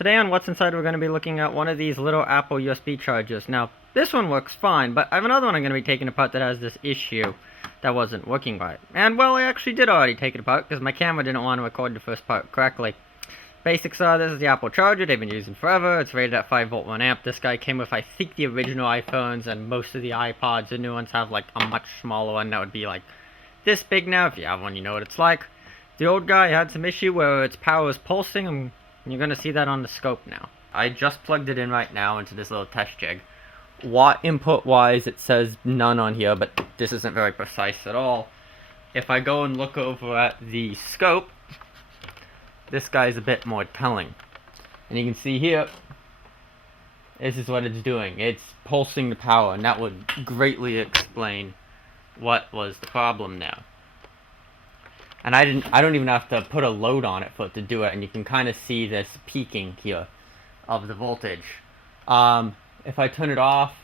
Today on What's Inside we're going to be looking at one of these little Apple USB chargers. Now, this one works fine, but I have another one I'm going to be taking apart that has this issue that wasn't working right. And, well, I actually did already take it apart because my camera didn't want to record the first part correctly. Basics are, this is the Apple charger they've been using forever. It's rated at 5 volt 1 amp. This guy came with, I think, the original iPhones and most of the iPods. The new ones have, like, a much smaller one that would be, like, this big now. If you have one, you know what it's like. The old guy had some issue where its power was pulsing, and you're going to see that on the scope now. I just plugged it in right now into this little test jig. Watt input wise, it says none on here, but this isn't very precise at all. If I go and look over at the scope, this guy's a bit more telling. And you can see here, this is what it's doing. It's pulsing the power, and that would greatly explain what was the problem now. And I don't even have to put a load on it for it to do it, and you can kind of see this peaking here of the voltage. If I turn it off,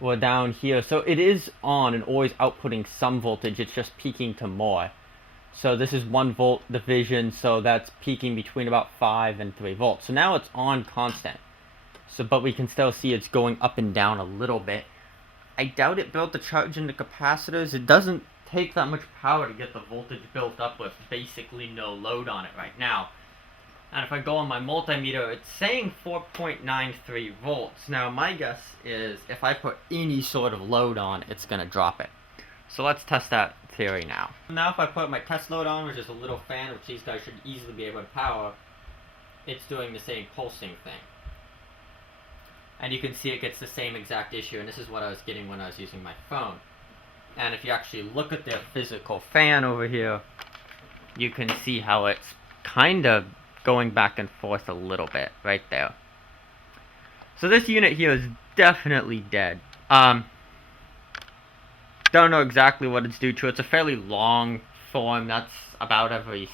we're down here. So it is on and always outputting some voltage, it's just peaking to more. So this is 1 volt division, so that's peaking between about 5 and 3 volts. So now it's on constant. So, but we can still see it's going up and down a little bit. I doubt it built the charge into capacitors. It doesn't take that much power to get the voltage built up with basically no load on it right now. And if I go on my multimeter, it's saying 4.93 volts. Now my guess is if I put any sort of load on, it's going to drop it. So let's test that theory now. Now if I put my test load on, which is a little fan, which these guys should easily be able to power, it's doing the same pulsing thing. And you can see it gets the same exact issue, and this is what I was getting when I was using my phone. And if you actually look at the physical fan over here, you can see how it's kind of going back and forth a little bit right there. So this unit here is definitely dead. Don't know exactly what it's due to. It's a fairly long form. That's about every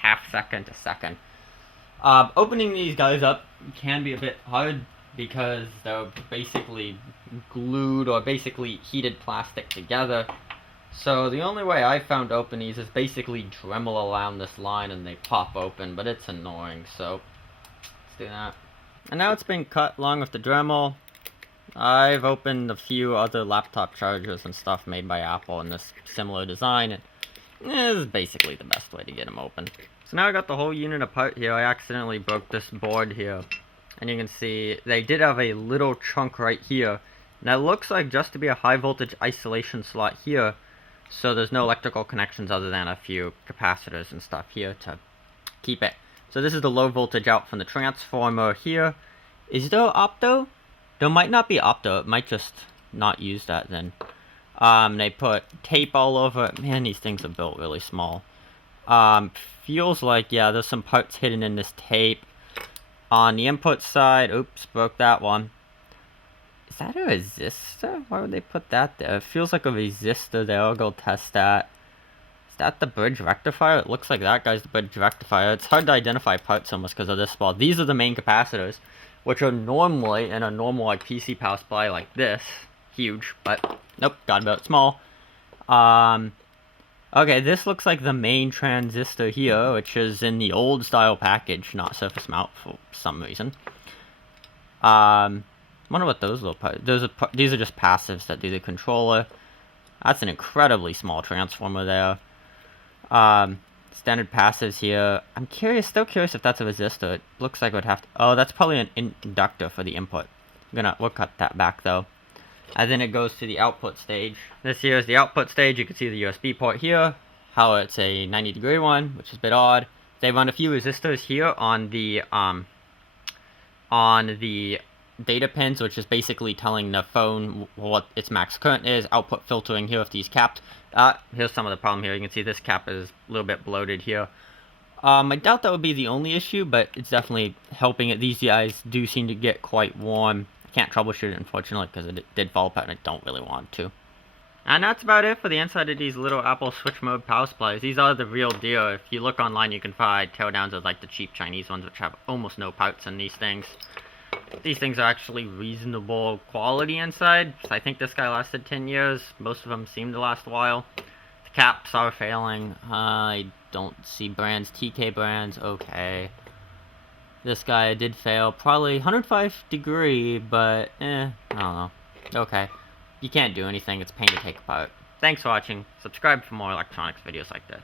half second to second. Opening these guys up can be a bit hard because they're basically glued or basically heated plastic together. So the only way I found to open these is basically Dremel around this line and they pop open, but it's annoying, so let's do that. And now it's been cut along with the Dremel. I've opened a few other laptop chargers and stuff made by Apple in this similar design, and this is basically the best way to get them open. So now I got the whole unit apart here. I accidentally broke this board here. And you can see they did have a little chunk right here. And that looks like just to be a high voltage isolation slot here. So there's no electrical connections other than a few capacitors and stuff here to keep it. So this is the low voltage out from the transformer here. Is there opto? There might not be opto. It might just not use that then. They put tape all over it. Man, these things are built really small. Feels like, yeah, there's some parts hidden in this tape. On the input side, oops, broke that one. Is that a resistor? Why would they put that there? It feels like a resistor there. I'll go test that. Is that the bridge rectifier? It looks like that guy's the bridge rectifier. It's hard to identify parts almost because of this small. These are the main capacitors, which are normally in a normal like PC power supply like this. Huge, but nope, got about small. Okay, this looks like the main transistor here, which is in the old style package, not surface mount for some reason. Wonder what those little parts. These are just passives that do the controller. That's an incredibly small transformer there. Standard passives here. I'm curious, still curious if that's a resistor. It looks like it would have to. Oh, that's probably an inductor for the input. We'll cut that back though. And then it goes to the output stage. This here is the output stage. You can see the USB port here, how it's a 90-degree one, which is a bit odd. They run a few resistors here on the data pins, which is basically telling the phone what its max current is. Output filtering here with these capped. Here's some of the problem here. You can see this cap is a little bit bloated here. I doubt that would be the only issue, but it's definitely helping it. These guys do seem to get quite warm. Can't troubleshoot it unfortunately because it did fall apart and I don't really want to. And that's about it for the inside of these little Apple switch mode power supplies. These are the real deal. If you look online you can find teardowns of like the cheap Chinese ones which have almost no parts in these things. These things are actually reasonable quality inside. I think this guy lasted 10 years. Most of them seem to last a while. The caps are failing. I don't see brands. TK brands, okay. This guy did fail. Probably 105 degree, but I don't know. Okay. You can't do anything. It's a pain to take apart. Thanks for watching. Subscribe for more electronics videos like this.